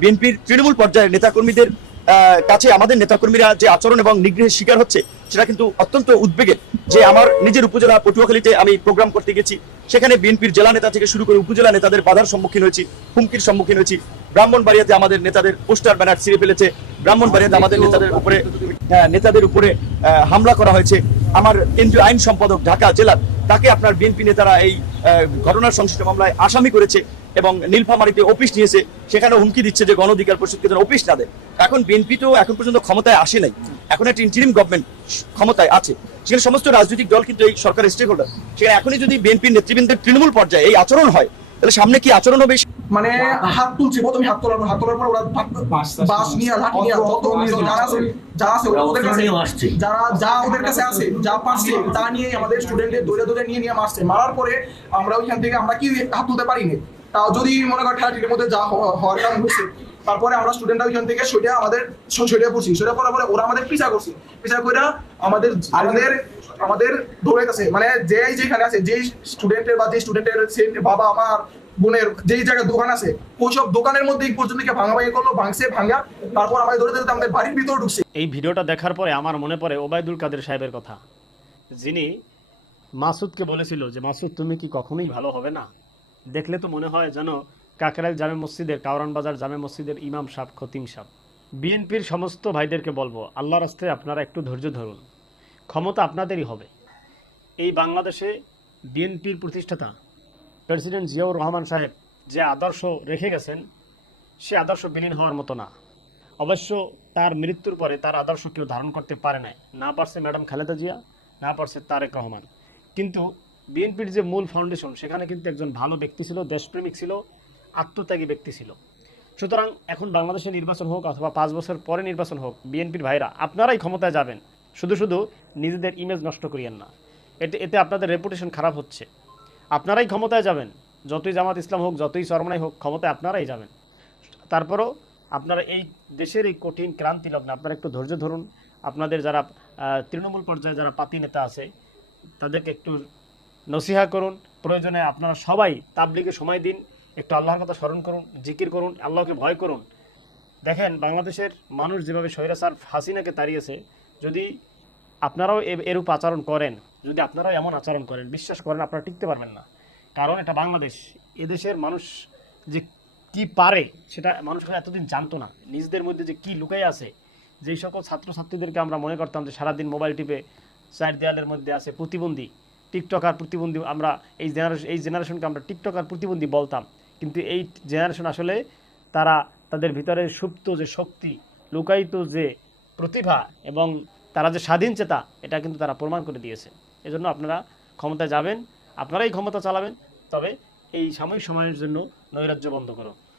বিএনপির তৃণমূল পর্যায়ের নেতাকর্মীদের কাছে আমাদের নেতাকর্মীরা যে আচরণ এবং নিগ্রহের শিকার হচ্ছে সেটা কিন্তু অত্যন্ত উদ্বেগের। যে আমার নিজের উপজেলা পটুয়াখালীতে আমি প্রোগ্রাম করতে গেছি, সেখানে বিএনপির জেলা নেতা থেকে শুরু করে উপজেলা নেতাদের বাধার সম্মুখীন হয়েছি, হুমকির সম্মুখীন হয়েছি। ব্রাহ্মণবাড়িয়াতে আমাদের নেতাদের পোস্টার ব্যানার ছিঁড়ে ফেলেছে, ব্রাহ্মণবাড়িয়াতে আমাদের নেতাদের উপরে হামলা করা হয়েছে। আমার কেন্দ্রীয় আইন সম্পাদক ঢাকা জেলার, তাকে আপনার বিএনপি নেতারা এই ঘটনার সংশ্লিষ্ট মামলায় আসামি করেছে এবং নীলফামারীতে অফিস নিয়েছে, সেখানে হুমকি দিচ্ছে যে গণ অধিকার পরিষদকে যেন অফিস না দেয়। এখন বিএনপি তো এখন পর্যন্ত ক্ষমতায় আসে নাই, এখন একটা ইন্টারিম গভর্নমেন্ট ক্ষমতায় আছে, সেখানে সমস্ত রাজনৈতিক দল কিন্তু এই সরকারের স্টেক হোল্ডার। সেখানে এখনই যদি বিএনপির নেতৃবৃন্দের তৃণমূল পর্যায়ে এই আচরণ হয়, তাহলে সামনে কি আচরণ হবে? মানে হাত তুলছে, প্রথমে হাত তোলার পর ওরা বাস নিয়ে লাঠি নিয়ে যত যা আছে ওদের কাছে যারা যা ওদের কাছে আছে যা পাচ্ছে তা নিয়ে আমাদের স্টুডেন্টদের দৌড়ে নিয়ে মারছে। মারার পরে আমরা ওইখান থেকে আমরা কি হাত তুলতে পারিনি, তাও যদি মনে করেন ঠাটির মধ্যে যা হওয়ার কারণ হয়েছে। তারপরে আমরা স্টুডেন্টরা ওইখান থেকে সরে পড়ছি, সরে পড়ার পরে ওরা আমাদের পিছা করে আমাদের ধরে গেছে। মানে যেখানে আছে, যে স্টুডেন্টের বা যে স্টুডেন্টের বাবা আমার বোনের যেই জায়গায় দোকান আছে, ওইসব দোকানের মধ্যে এই পর্যন্ত ভাঙা করলো, ভাঙা তারপর আমাদের ধরে আমাদের বাড়ির ভিতরে ঢুকছে। এই ভিডিওটা দেখার পরে আমার মনে পড়ে ওবায়দুল কাদের সাহেবের কথা, যিনি মাসুদকে বলেছিল যে মাসুদ তুমি কি কখনোই ভালো হবে না। দেখলে তো মনে হয় যেন কাকরাইল জামে মসজিদের, কাওরান বাজার জামে মসজিদের ইমাম সাহেব, খতিম সাহেব। বিএনপির সমস্ত ভাইদেরকে বলবো, আল্লাহর রাস্তায় আপনারা একটু ধৈর্য ধরুন, ক্ষমতা আপনাদেরই হবে। এই বাংলাদেশে বিএনপির প্রতিষ্ঠাতা প্রেসিডেন্ট জিয়াউর রহমান সাহেব যে আদর্শ রেখে গেছেন, সে আদর্শ বিলীন হওয়ার মতো না। অবশ্য তার মৃত্যুর পরে তার আদর্শ কেউ ধারণ করতে পারে নাই, না পারছে ম্যাডাম খালেদা জিয়া, না পারছে তারেক রহমান। কিন্তু বিএনপির যে মূল ফাউন্ডেশন, সেখানে কিন্তু একজন ভালো ব্যক্তি ছিল, দেশপ্রেমিক ছিল, আত্মত্যাগী ব্যক্তি ছিল। সুতরাং এখন বাংলাদেশে নির্বাচন হোক অথবা 5 বছর পরে নির্বাচন হোক, বিএনপির ভাইরা আপনারাই ক্ষমতায় যাবেন। শুধু নিজেদের ইমেজ নষ্ট করিয়েন না, এতে আপনাদের রেপুটেশন খারাপ হচ্ছে। আপনারাই ক্ষমতায় যাবেন, যতই জামাত ইসলাম হোক, যতই চরমনাই হোক, ক্ষমতায় আপনারাই যাবেন। তারপরও আপনারা এই দেশের এই কঠিন ক্রান্তি লগ্নে আপনারা একটু ধৈর্য ধরুন। আপনাদের যারা তৃণমূল পর্যায়ে যারা পাতি নেতা আছে, তাদেরকে একটু নসিহা করুন। প্রয়োজনে আপনারা সবাই তাবলিগে সময় দিন, একটু আল্লাহর কথা স্মরণ করুন, জিকির করুন, আল্লাহকে ভয় করুন। দেখেন বাংলাদেশের মানুষ যেভাবে স্বৈরাচার হাসিনাকে তাড়িয়েছে, যদি আপনারাও এরূপ আচরণ করেন, যদি আপনারাও এমন আচরণ করেন, বিশ্বাস করেন আপনারা টিকতে পারবেন না। কারণ এটা বাংলাদেশ, এদেশের মানুষ যে কি পারে সেটা মানুষ এতদিন জানতো না। নিজেদের মধ্যে যে কি লুকাই আছে, যেই সকল ছাত্রছাত্রীদেরকে আমরা মনে করতাম যে সারাদিন মোবাইল টিপে 4 দেয়ালের মধ্যে আছে প্রতিবন্ধী, টিকটকার প্রতিবন্ধী, আমরা এই জেনারেশনকে আমরা টিকটকার প্রতিবন্ধী বলতাম। কিন্তু এই জেনারেশন আসলে তাদের ভিতরে সুপ্ত যে শক্তি, লুকায়িত যে প্রতিভা এবং তারা যে স্বাধীন চেতা, এটা কিন্তু তারা প্রমাণ করে দিয়েছে। এজন্য আপনারা ক্ষমতায় যাবেন, আপনারাই ক্ষমতা চালাবেন, তবে এই সাময়িক সময়ের জন্য নৈরাজ্য বন্ধ করো।